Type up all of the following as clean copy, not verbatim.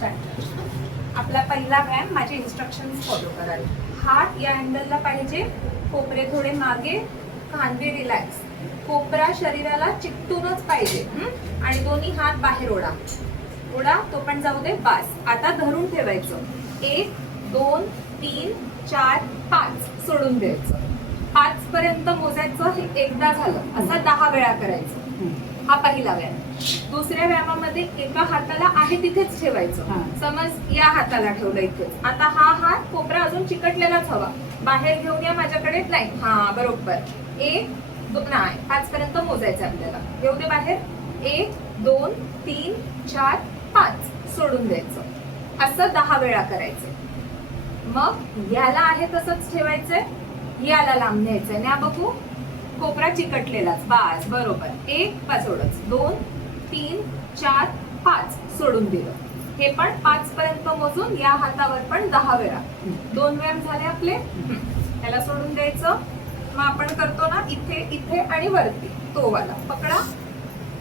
आपला पहिला व्यायाम माझे इन्स्ट्रक्शन्स फॉलो कराल. हात या अँगलला पाहिजे, कोपरे थोडे मागे, खांदे रिलॅक्स, कोपरा शरीराला चिकटूनच पाहिजे. आणि दोन्ही हात बाहेर ओढा, ओढा तो पण जाऊ दे. बास. आता धरून ठेवायचं. 1 2 3 4 5 सोडून द्यायचं. 5 पर्यंत मोजायचं. हे एकदा झालं. असं 10 वेळा करायचं. हा पहिला व्यायाम. दुसऱ्या व्यायामामध्ये एका हाताला आहे तिथेच ठेवायचं. समज या हाताला ठेवलं इथेच. आता हा हात कोपरा अजून चिकटलेलाच हवा, बाहेर घेऊन या माझ्याकडे. नाही, हा बरोबर. 1 2 नाही, 5 पर्यंत मोजायचं आपल्याला. घेऊ दे बाहेर. 1 2 3 4 5 सोडून द्यायचं. असं 10 वेळा करायचं. मग याला आहे तसंच ठेवायचंय, याला लांब न्यायचंय. न्या बघू, कोपरा चिकटलेलाच. बास, बरोबर. 1 पाचोडच, 2 3 4 5 सोडून दिलं. हे पण 5 पर्यंत मोजून या हातावर पण 10 वेळा. 2 व्यायाम झाले आपले. त्याला सोडून द्यायचं. मग आपण करतो ना इथे इथे आणि वरती, तो वाला पकडा.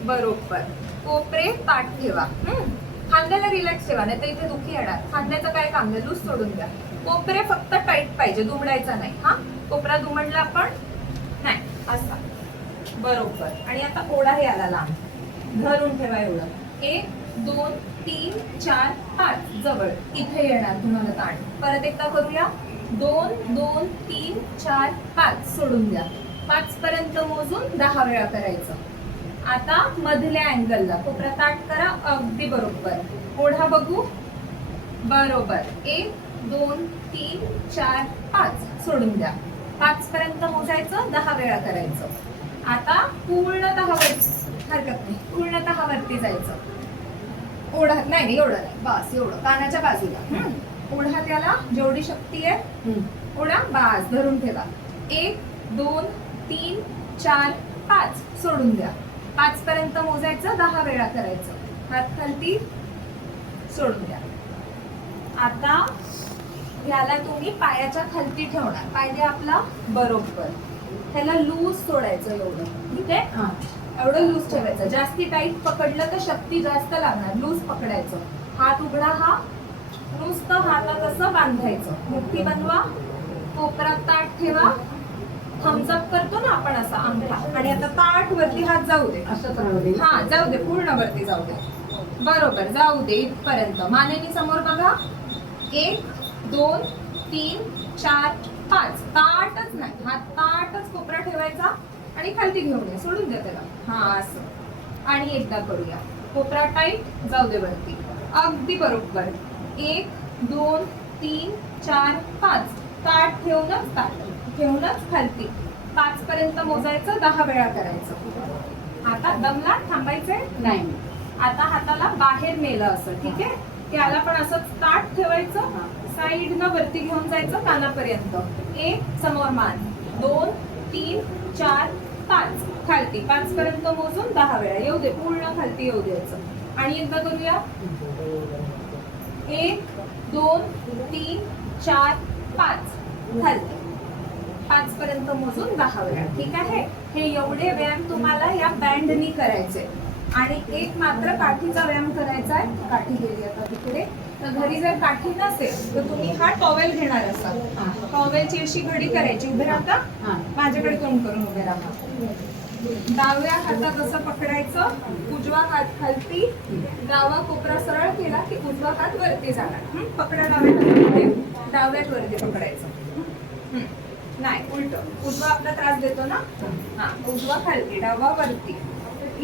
बरोबर. कोपरे ताट ठेवा. खांद्याला रिलॅक्स ठेवा, नाही तर इथे दुखी येणार. खांद्याचं काय काम नाही, लूज सोडून द्या. कोपरे फक्त टाईट पाहिजे, दुमडायचा नाही. हा कोपरा दुमडला पण नाही, असा. बरोबर. आणि आता ओढा हे आला लांब, धरून ठेवा एवढं. 1 2 3 4 5 जवळ, इथे येणार तुम्हाला ताण. परत एकदा करूया. 2 2 3 4 5 सोडून द्या. 5 पर्यंत मोजून 10 वेळा करायचं. आता मधल्या अँगलला कोपरा ताट करा. अगदी बरोबर. ओढा बघू. बरोबर. 1 2 3 4 5 सोडून द्या. 5 पर्यंत मोजायचं, 10 वेळा करायचं. आता पूर्णतः वरती, हरकत नाही, पूर्णतः वरती जायचं. ओढा नाही, एवढं नाही, बस एवढं. कानाच्या बाजूला ओढा, त्याला जेवढी शक्ती आहे ओढा. बास, धरून ठेवा. 1 2 3 4 5 सोडून द्या. 5 पर्यंत मोजायचं, 10 वेळा करायचं. हात खालती, सोडून द्या. आता याला तुम्ही पायाच्या खालती ठेवणार. पायदे आपला बरोबर. त्याला लूज सोडायचं एवढं. ठीक आहे, एवढं लूज ठेवायचं. जास्ती टाईट पकडलं तर शक्ती जास्त लागणार. लूज पकडायचं. हात उघडा. हा नुसतं हातात असं बांधायचं. मुठ्ठी बनवा. कोपरात ताट ठेवा. थम्सअप करतो ना आपण, असा अंगठा. आणि आता ताट वरती, हात जाऊ दे. असंच राहू दे. हा जाऊ दे, पूर्ण वरती जाऊ दे. बरोबर, जाऊ दे इथपर्यंत. मानेनी समोर बघा. 1 2 3 4 5 ताटच नाही, हात ताटच कोपरा ठेवायचा आणि खालती घेऊन या. सोडून द्या त्याला. हा असं. आणि एकदा करूया. कोपरा टाईट, जाऊ दे वरती. अगदी बरोबर. 1 2 3 4 5 ताट ठेवूनच, ताट ठेवूनच खालती. 5 पर्यंत मोजायचं, 10 वेळा करायचं. आता दमला, थांबायचंय नाही. आता हाताला बाहेर नेलं असं. ठीक आहे, त्याला पण असंच ताट ठेवायचं. साईडनं वरती घेऊन जायचं कानापर्यंत. 1 समोर मान, 2 3 4 5 खालती. 5 पर्यंत मोजून 10 वेळा. येऊ दे, पूर्ण खालती येऊ द्यायचं. आणि एकदा करूया. 1 2 3 4 5 खालती. 5 पर्यंत मोजून 10 वेळा. ठीक आहे, हे एवढे व्यायाम तुम्हाला या बँडनी करायचे. आणि एक मात्र काठीचा व्यायाम करायचा आहे. काठी गेली आता तिकडे. तर घरी जर काठी नसेल तर तुम्ही हा टॉवेल घेणार असाल. टॉवेलची अशी घडी करायची. उभे राहता, माझ्याकडे तोंड करून उभे राहा. डाव्या हातात असं पकडायचं. उजवा हात खालती. डावा कोपरा सरळ केला की उजवा हात वरती जाणार. पकडा डाव्या हातामध्ये. डाव्यात वरती पकडायचं. नाही, उलट. उजवा आपला त्रास देतो ना. हा, उजवा खालती, डावा वरती.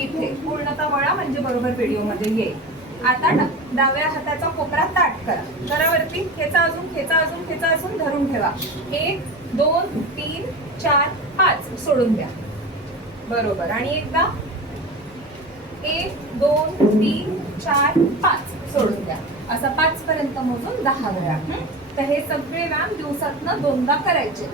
इथे पूर्णतः वळा, म्हणजे बरोबर व्हिडिओ मध्ये येईल. आता डाव्या हाताचा कोपरा ताट करा. करा वरती. खेचा अजून, खेचा अजून, खेचा अजून. धरून ठेवा. 1 2 3 4 5 सोडून द्या. बरोबर. आणि एकदा 1 2 3 4 5 सोडून द्या. असं 5 पर्यंत मोजून 10 वेळा. तर हे सगळे व्यायाम दिवसातनं 2दा करायचे.